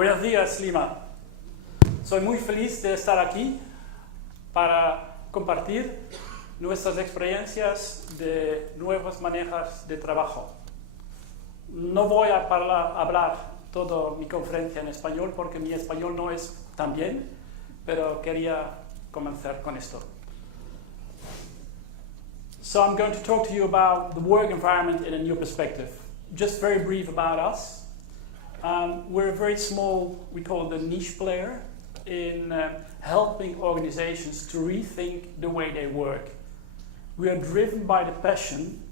Buenos días, Lima. Soy muy feliz de estar aquí para compartir nuestras experiencias de nuevas maneras de trabajo. No voy a hablar toda mi conferencia en español porque mi español no es tan bien, pero quería comenzar con esto. So I'm going to talk to you about the work environment in a new perspective. Just very brief about us. We're a very small, we call it a niche player, in helping organizations to rethink the way they work. We are driven by the passion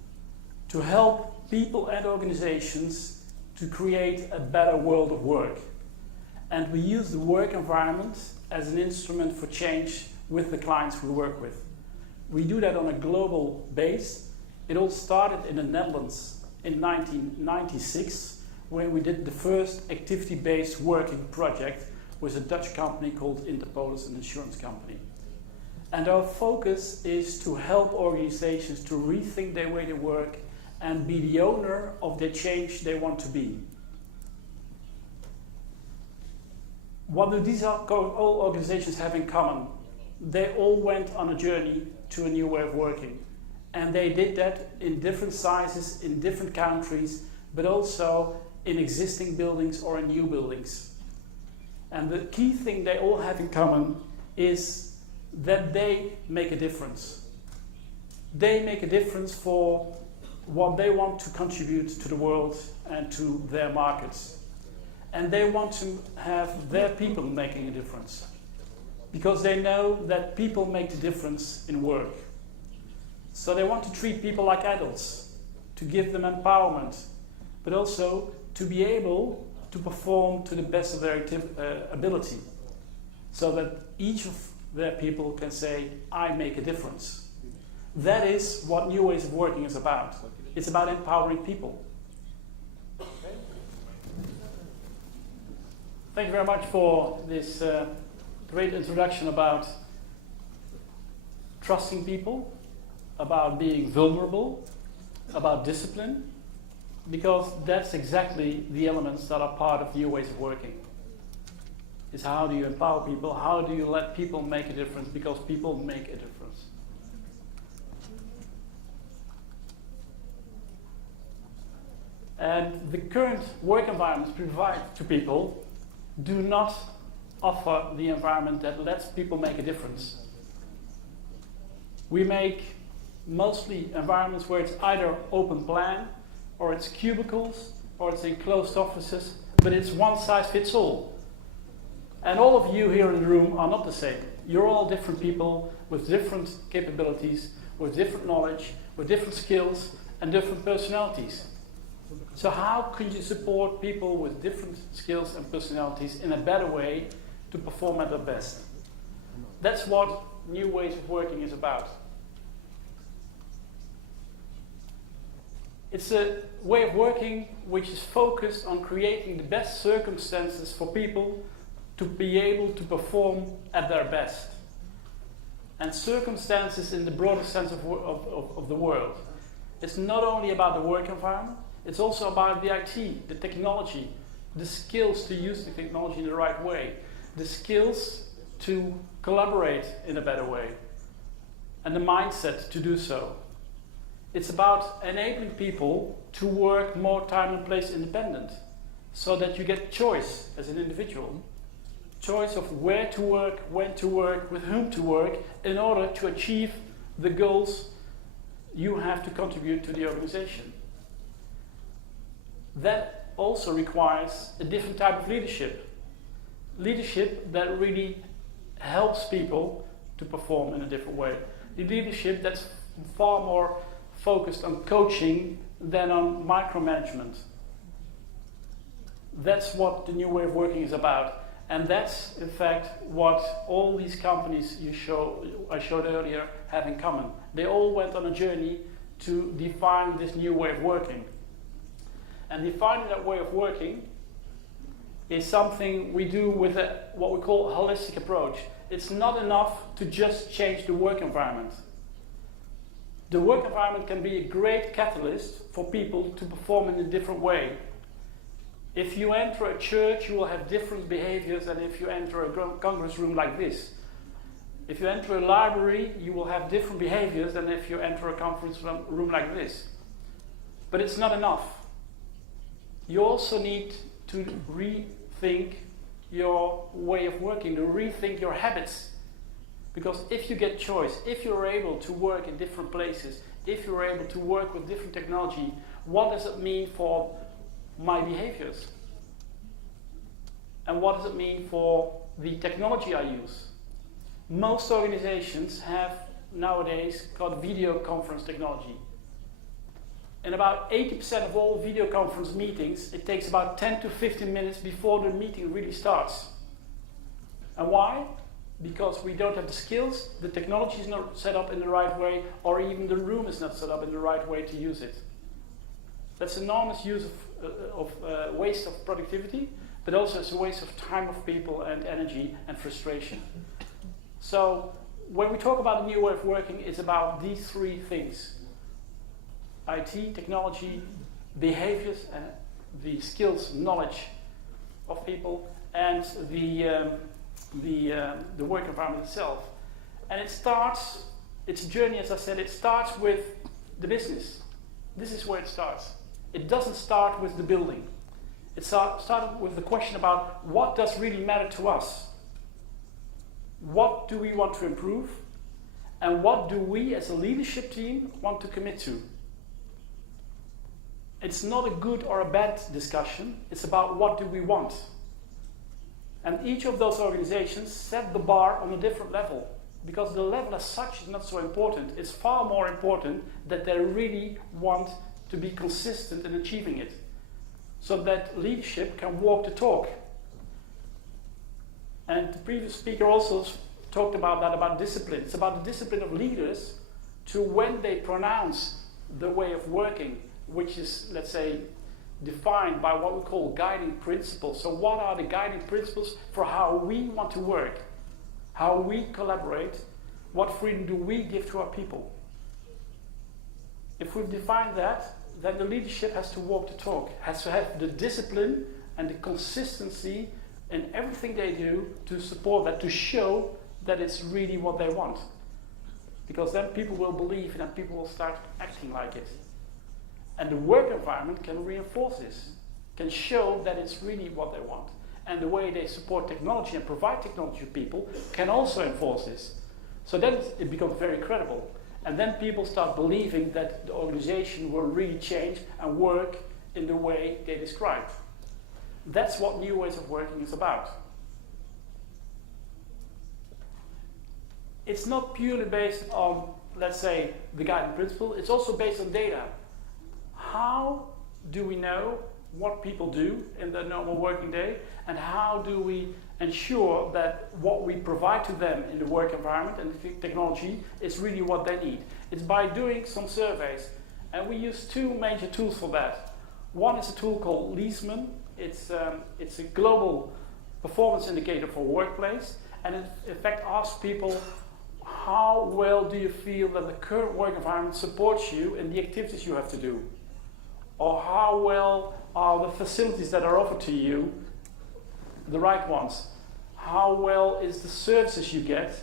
to help people and organizations to create a better world of work. And we use the work environment as an instrument for change with the clients we work with. We do that on a global base. It all started in the Netherlands in 1996 when we did the first activity-based working project with a Dutch company called Entre, an insurance company. And our focus is to help organizations to rethink their way they work and be the owner of the change they want to be. What do these all organizations have in common? They all went on a journey to a new way of working. And they did that in different sizes, in different countries, but also in existing buildings or in new buildings. And the key thing they all have in common is that they make a difference. They make a difference for what they want to contribute to the world and to their markets. And they want to have their people making a difference. Because they know that people make the difference in work. So they want to treat people like adults, to give them empowerment, but also to be able to perform to the best of their ability, so that each of their people can say, I make a difference. That is what New Ways of Working is about. It's about empowering people. Thank you very much for this great introduction about trusting people, about being vulnerable, about discipline, because that's exactly the elements that are part of New Ways of Working. It's how do you empower people, how do you let people make a difference, because people make a difference. And the current work environments provide to people do not offer the environment that lets people make a difference. We make mostly environments where it's either open plan, or it's cubicles, or it's enclosed offices, but it's one size fits all. And all of you here in the room are not the same. You're all different people with different capabilities, with different knowledge, with different skills, and different personalities. So how can you support people with different skills and personalities in a better way to perform at their best? That's what New Ways of Working is about. It's a way of working which is focused on creating the best circumstances for people to be able to perform at their best. And circumstances in the broader sense of the world. It's not only about the work environment, it's also about the IT, the technology, the skills to use the technology in the right way, the skills to collaborate in a better way, and the mindset to do so. It's about enabling people to work more time and place independent, so that you get choice as an individual. Choice of where to work, when to work, with whom to work, in order to achieve the goals you have to contribute to the organization. That also requires a different type of leadership. Leadership that really helps people to perform in a different way. The leadership that's far more focused on coaching than on micromanagement. That's what the New Way of Working is about. And that's, in fact, what all these companies I showed earlier have in common. They all went on a journey to define this new way of working. And defining that way of working is something we do with what we call a holistic approach. It's not enough to just change the work environment. The work environment can be a great catalyst for people to perform in a different way. If you enter a church, you will have different behaviors than if you enter a congress room like this. If you enter a library, you will have different behaviors than if you enter a conference room like this. But it's not enough. You also need to rethink your way of working, to rethink your habits. Because if you get choice, if you're able to work in different places, if you're able to work with different technology, what does it mean for my behaviors? And what does it mean for the technology I use? Most organizations have nowadays got video conference technology. In about 80% of all video conference meetings, it takes about 10 to 15 minutes before the meeting really starts. And why? Because we don't have the skills, the technology is not set up in the right way, or even the room is not set up in the right way to use it. That's enormous use of waste of productivity, but also it's a waste of time of people and energy and frustration. So when we talk about a new way of working, it's about these three things. IT, technology, behaviors, and the skills, knowledge of people, and the work environment itself. And it's a journey, as I said, it starts with the business. This is where it starts. It doesn't start with the building. It started with the question about what does really matter to us? What do we want to improve? And what do we as a leadership team want to commit to? It's not a good or a bad discussion. It's about what do we want. And each of those organizations set the bar on a different level. Because the level as such is not so important. It's far more important that they really want to be consistent in achieving it. So that leadership can walk the talk. And the previous speaker also talked about that, about discipline. It's about the discipline of leaders to when they pronounce the way of working, which is, let's say, defined by what we call guiding principles. So what are the guiding principles for how we want to work? How we collaborate? What freedom do we give to our people? If we've defined that, then the leadership has to walk the talk, has to have the discipline and the consistency in everything they do to support that, to show that it's really what they want. Because then people will believe and then people will start acting like it. And the work environment can reinforce this, can show that it's really what they want. And the way they support technology and provide technology to people can also enforce this. So then it becomes very credible. And then people start believing that the organization will really change and work in the way they described. That's what new ways of working is about. It's not purely based on, let's say, the guiding principle. It's also based on data. How do we know what people do in their normal working day, and how do we ensure that what we provide to them in the work environment and the technology is really what they need? It's by doing some surveys, and we use two major tools for that. One is a tool called Lhoest. It's a global performance indicator for workplace, and it in fact asks people, how well do you feel that the current work environment supports you in the activities you have to do? Or how well are the facilities that are offered to you the right ones? How well is the services you get,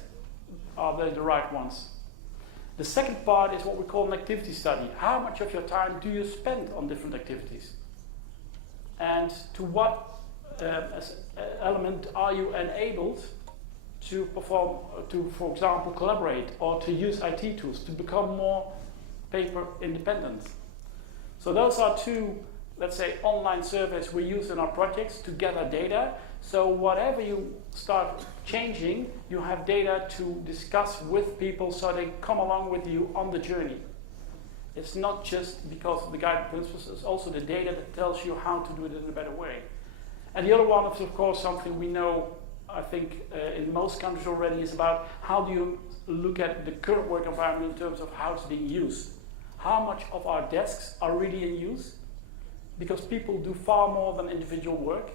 are they the right ones? The second part is what we call an activity study. How much of your time do you spend on different activities? And to what element are you enabled to perform, to, for example, collaborate or to use IT tools to become more paper independent? So those are two, let's say, online surveys we use in our projects to gather data. So whatever you start changing, you have data to discuss with people so they come along with you on the journey. It's not just because of the guiding principles, it's also the data that tells you how to do it in a better way. And the other one is, of course, something we know, I think, in most countries already, is about how do you look at the current work environment in terms of how it's being used. How much of our desks are really in use? Because people do far more than individual work,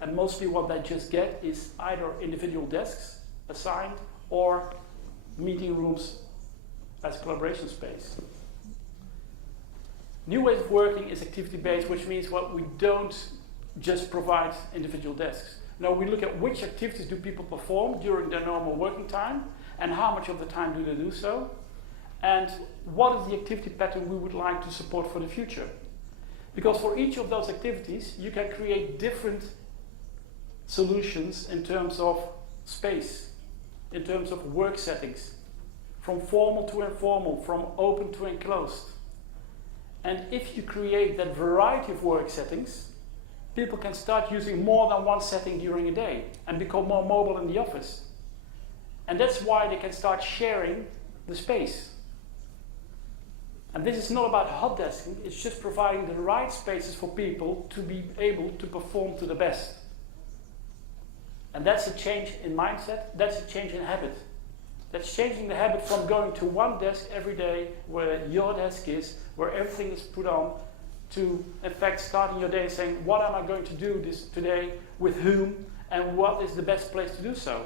and mostly what they just get is either individual desks assigned or meeting rooms as collaboration space. New ways of working is activity-based, which means what we don't just provide individual desks. No, we look at which activities do people perform during their normal working time, and how much of the time do they do so, and what is the activity pattern we would like to support for the future. Because for each of those activities, you can create different solutions in terms of space, in terms of work settings, from formal to informal, from open to enclosed. And if you create that variety of work settings, people can start using more than one setting during a day and become more mobile in the office. And that's why they can start sharing the space. And this is not about hot desking, it's just providing the right spaces for people to be able to perform to the best. And that's a change in mindset, that's a change in habit. That's changing the habit from going to one desk every day where your desk is, where everything is put on, to in fact starting your day saying, what am I going to do this today, with whom, and what is the best place to do so?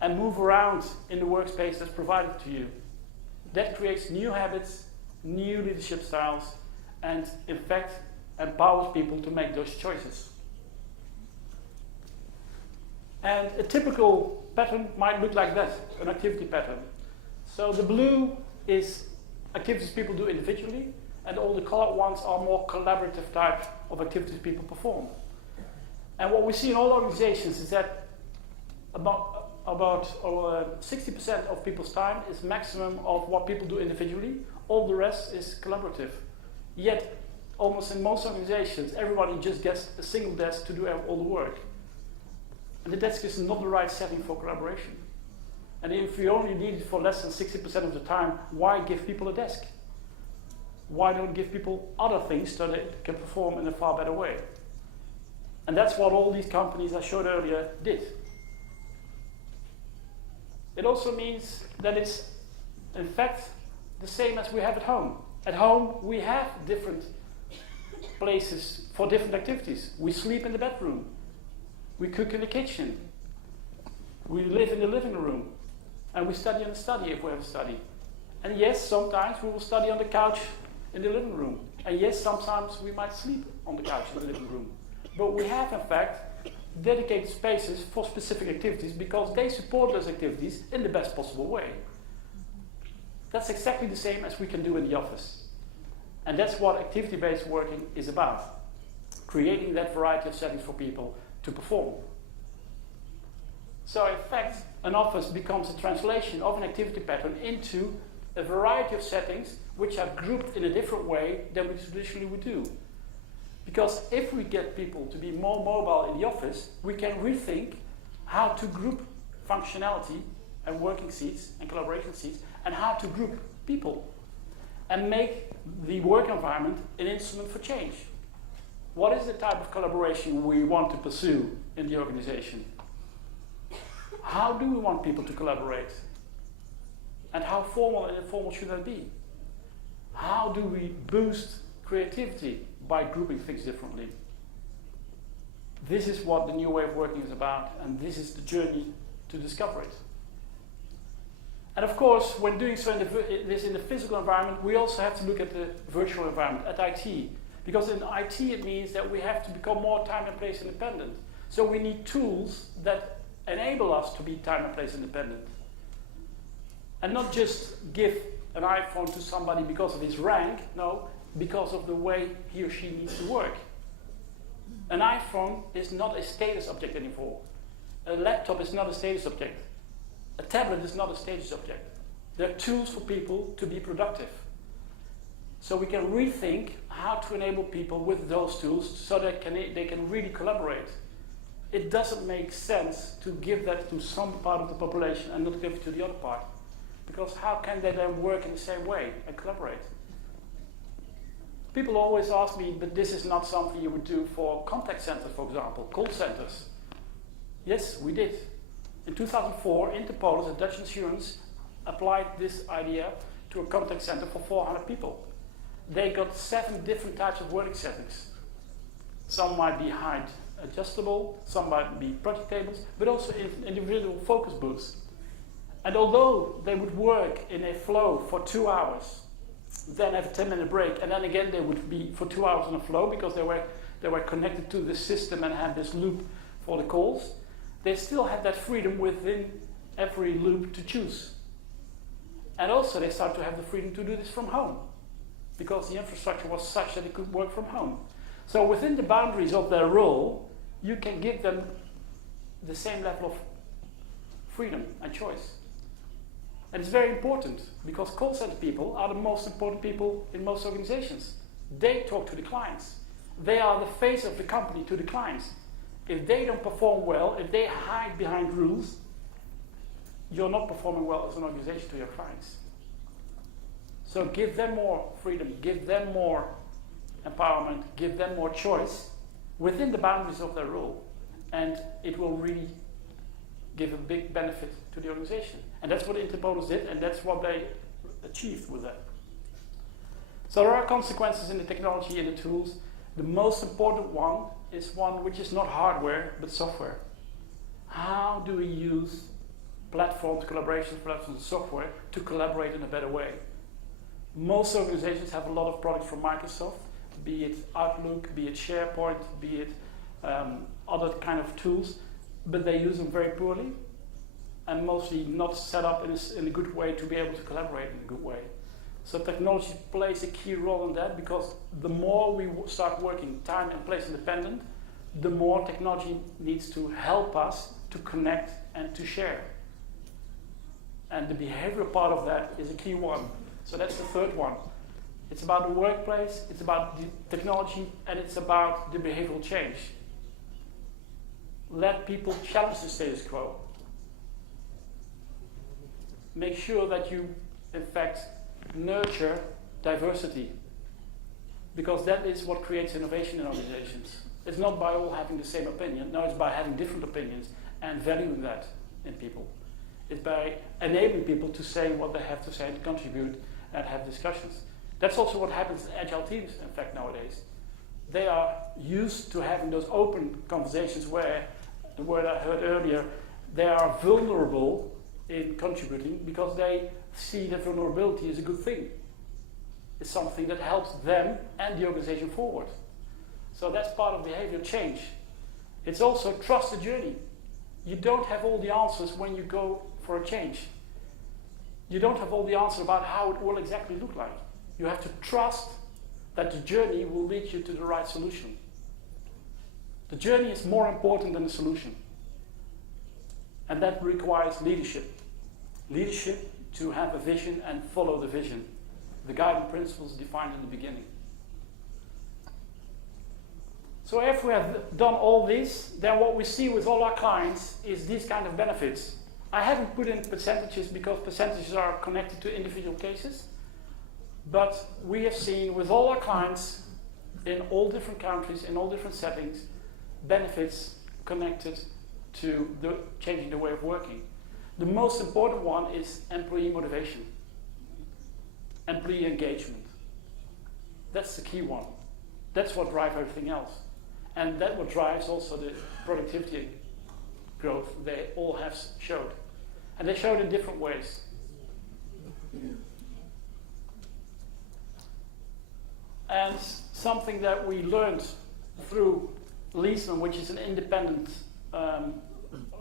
And move around in the workspace that's provided to you. That creates new habits, new leadership styles, and in fact empowers people to make those choices. And a typical pattern might look like that, an activity pattern. So the blue is activities people do individually, and all the colored ones are more collaborative types of activities people perform. And what we see in all organizations is that about 60% of people's time is maximum of what people do individually. All the rest is collaborative. Yet, almost in most organizations, everybody just gets a single desk to do all the work. And the desk is not the right setting for collaboration. And if we only need it for less than 60% of the time, why give people a desk? Why don't give people other things so they can perform in a far better way? And that's what all these companies I showed earlier did. It also means that it's, in fact, the same as we have at home. At home, we have different places for different activities. We sleep in the bedroom. We cook in the kitchen. We live in the living room. And we study in the study if we have a study. And yes, sometimes we will study on the couch in the living room. And yes, sometimes we might sleep on the couch in the living room. But we have, in fact, dedicated spaces for specific activities because they support those activities in the best possible way. That's exactly the same as we can do in the office. And that's what activity-based working is about. Creating that variety of settings for people to perform. So in fact, an office becomes a translation of an activity pattern into a variety of settings which are grouped in a different way than we traditionally would do. Because if we get people to be more mobile in the office, we can rethink how to group functionality and working seats and collaboration seats, and how to group people and make the work environment an instrument for change. What is the type of collaboration we want to pursue in the organization? How do we want people to collaborate? And how formal and informal should that be? How do we boost creativity by grouping things differently? This is what the new way of working is about, and this is the journey to discover it. And of course, when doing so in the physical environment, we also have to look at the virtual environment, at IT. Because in IT it means that we have to become more time and place independent. So we need tools that enable us to be time and place independent. And not just give an iPhone to somebody because of his rank, no, because of the way he or she needs to work. An iPhone is not a status object anymore. A laptop is not a status object. A tablet is not a status object. They're tools for people to be productive. So we can rethink how to enable people with those tools so that they can really collaborate. It doesn't make sense to give that to some part of the population and not give it to the other part. Because how can they then work in the same way and collaborate? People always ask me, but this is not something you would do for contact centers, for example, call centers. Yes, we did. In 2004, Interpolis, a Dutch insurance, applied this idea to a contact center for 400 people. They got 7 different types of working settings. Some might be height adjustable, some might be project tables, but also individual focus booths. And although they would work in a flow for 2 hours, then have a 10-minute break, and then again they would be for 2 hours on the flow because they were connected to the system and had this loop for the calls. They still had that freedom within every loop to choose. And also they start to have the freedom to do this from home because the infrastructure was such that it could work from home. So within the boundaries of their role, you can give them the same level of freedom and choice. And it's very important because call center people are the most important people in most organizations. They talk to the clients. They are the face of the company to the clients. If they don't perform well, if they hide behind rules, you're not performing well as an organization to your clients. So give them more freedom, give them more empowerment, give them more choice within the boundaries of their role. And it will really give a big benefit to the organization. And that's what Intermodals did, and that's what they achieved with that. So there are consequences in the technology and the tools. The most important one is one which is not hardware, but software. How do we use platforms, collaboration platforms, and software to collaborate in a better way? Most organizations have a lot of products from Microsoft, be it Outlook, be it SharePoint, be it other kind of tools, but they use them very poorly and mostly not set up in a good way to be able to collaborate in a good way. So technology plays a key role in that because the more we start working time and place independent, the more technology needs to help us to connect and to share. And the behavioral part of that is a key one. So that's the third one. It's about the workplace, it's about the technology, and it's about the behavioral change. Let people challenge the status quo. Make sure that you, in fact, nurture diversity, because that is what creates innovation in organizations. It's not by all having the same opinion, no, it's by having different opinions and valuing that in people. It's by enabling people to say what they have to say, to contribute and have discussions. That's also what happens in agile teams, in fact, nowadays. They are used to having those open conversations where, the word I heard earlier, they are vulnerable in contributing because they see that vulnerability is a good thing. It's something that helps them and the organization forward. So that's part of behavioral change. It's also trust the journey. You don't have all the answers when you go for a change. You don't have all the answers about how it will exactly look like. You have to trust that the journey will lead you to the right solution. The journey is more important than the solution. And that requires leadership. Leadership to have a vision and follow the vision. The guiding principles defined in the beginning. So if we have done all this, then what we see with all our clients is these kind of benefits. I haven't put in percentages because percentages are connected to individual cases. But we have seen with all our clients in all different countries, in all different settings, benefits connected to changing the way of working. The most important one is employee motivation, employee engagement. That's the key one. That's what drives everything else. And that's what drives also the productivity growth they all have showed. And they showed in different ways. And something that we learned through Lhoest, which is an independent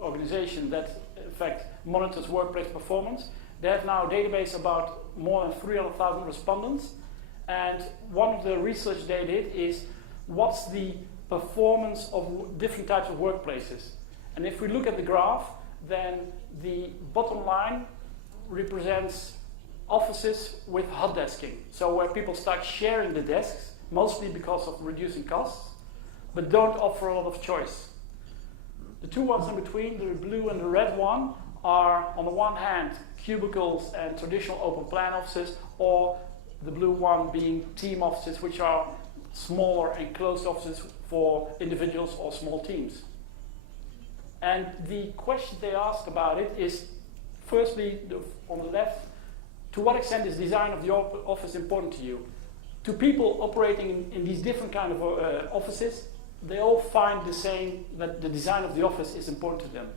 organization that, in fact, monitors workplace performance. They have now a database about more than 300,000 respondents. And one of the research they did is what's the performance of different types of workplaces. And if we look at the graph, then the bottom line represents offices with hot desking. So where people start sharing the desks, mostly because of reducing costs, but don't offer a lot of choice. The two ones in between, the blue and the red one, are on the one hand cubicles and traditional open plan offices, or the blue one being team offices, which are smaller and closed offices for individuals or small teams. And the question they asked about it is, firstly, on the left, to what extent is design of the office important to you? To people operating in these different kind of offices, they all find the same, that the design of the office is important to them.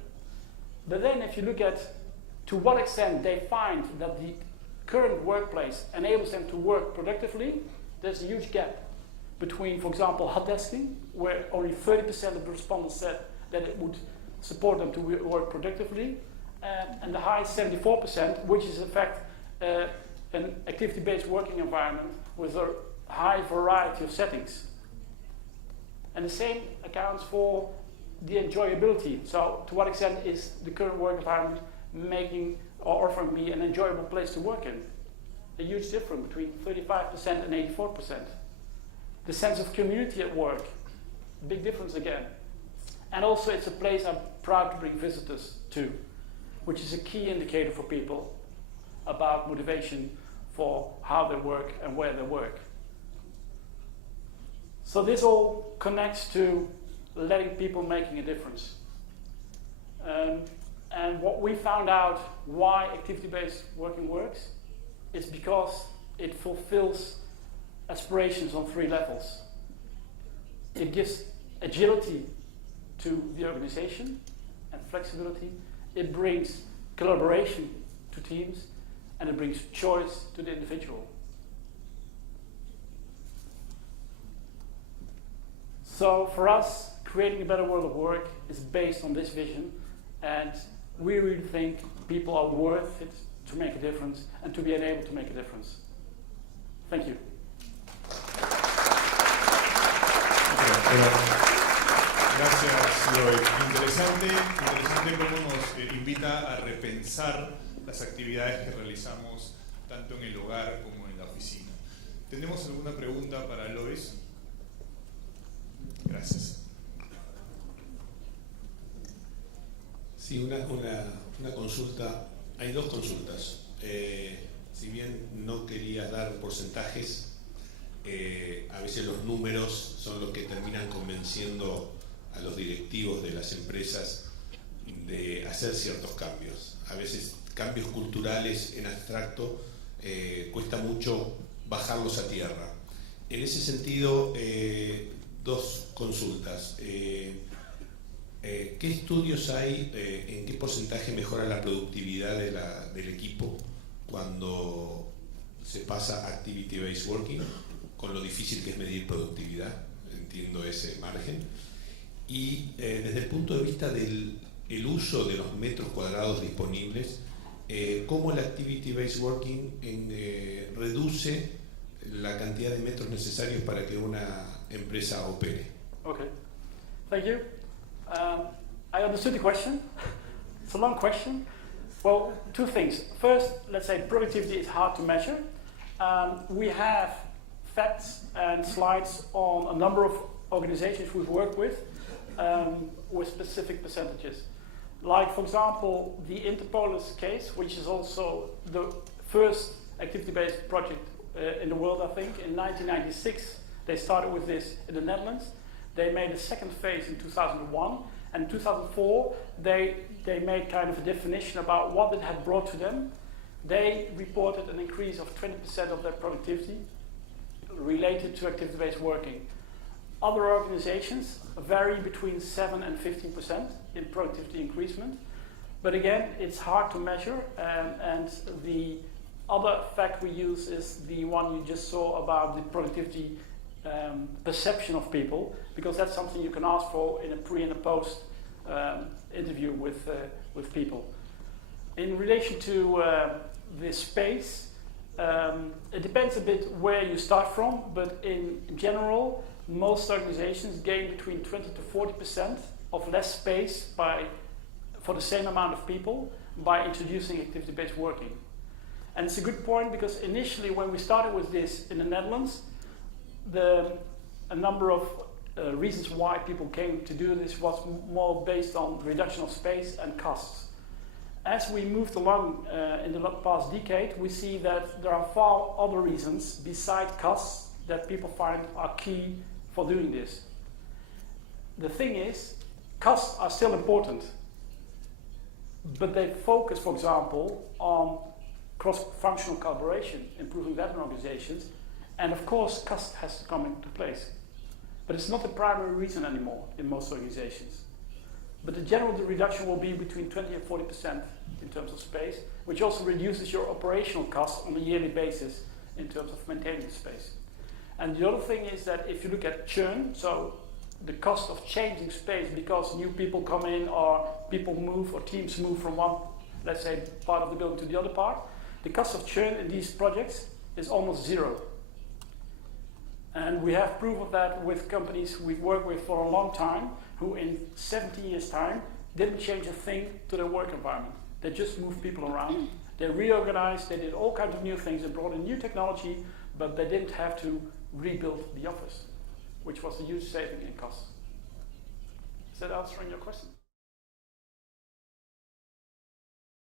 But then if you look at to what extent they find that the current workplace enables them to work productively, there's a huge gap between, for example, hot desking, where only 30% of the respondents said that it would support them to work productively, and the high 74%, which is in fact an activity-based working environment with a high variety of settings. And the same accounts for the enjoyability. So to what extent is the current work environment making or offering me an enjoyable place to work in? A huge difference between 35% and 84%. The sense of community at work, big difference again. And also it's a place I'm proud to bring visitors to, which is a key indicator for people about motivation for how they work and where they work. So this all connects to letting people making a difference. And what we found out why activity-based working works is because it fulfills aspirations on 3 levels. It gives agility to the organization and flexibility. It brings collaboration to teams, and it brings choice to the individual. So for us, creating a better world of work is based on this vision, and we really think people are worth it to make a difference and to be able to make a difference. Thank you. Gracias, Lhoest. Interesante cómo nos invita a repensar las actividades que realizamos tanto en el hogar como en la oficina. ¿Tenemos alguna pregunta para Lhoest? Gracias. Sí, una consulta. Hay 2 consultas. Si bien no quería dar porcentajes, a veces los números son los que terminan convenciendo a los directivos de las empresas de hacer ciertos cambios. A veces cambios culturales en abstracto cuesta mucho bajarlos a tierra. En ese sentido, 2 consultas. ¿Qué estudios hay? ¿En qué porcentaje mejora la productividad del equipo cuando se pasa a activity-based working? Con lo difícil que es medir productividad, entiendo ese margen. Y desde el punto de vista del uso de los metros cuadrados disponibles, ¿cómo el activity-based working reduce la cantidad de metros necesarios para que una empresa opere? Okay, thank you. I understood the question. It's a long question. Well, 2 things. First, let's say productivity is hard to measure. We have facts and slides on a number of organizations we've worked with specific percentages. Like, for example, the Interpolis case, which is also the first activity-based project in the world, I think. In 1996, they started with this in the Netherlands. They made a second phase in 2001, and in 2004 they made kind of a definition about what it had brought to them. They reported an increase of 20% of their productivity related to activity-based working. Other organizations vary between 7 and 15% in productivity increasement, but again, it's hard to measure, and the other fact we use is the one you just saw about the productivity perception of people, because that's something you can ask for in a pre and a post interview with people. In relation to the space, it depends a bit where you start from, but in general, most organizations gain between 20 to 40% of less space for the same amount of people by introducing activity-based working. And it's a good point, because initially when we started with this in the Netherlands, a number of reasons why people came to do this was more based on reduction of space and costs. As we moved along in the past decade, we see that there are far other reasons besides costs that people find are key for doing this. The thing is, costs are still important, but they focus, for example, on cross-functional collaboration, improving that in organizations, and of course cost has to come into place. But it's not the primary reason anymore in most organizations. But the general reduction will be between 20 and 40% in terms of space, which also reduces your operational costs on a yearly basis in terms of maintaining the space. And the other thing is that if you look at churn, so the cost of changing space because new people come in or people move or teams move from one, let's say, part of the building to the other part, the cost of churn in these projects is almost zero. And we have proof of that with companies we've worked with for a long time, who in 17 years' time didn't change a thing to their work environment. They just moved people around, they reorganized, they did all kinds of new things, they brought in new technology, but they didn't have to rebuild the office, which was a huge saving in costs. Is that answering your question?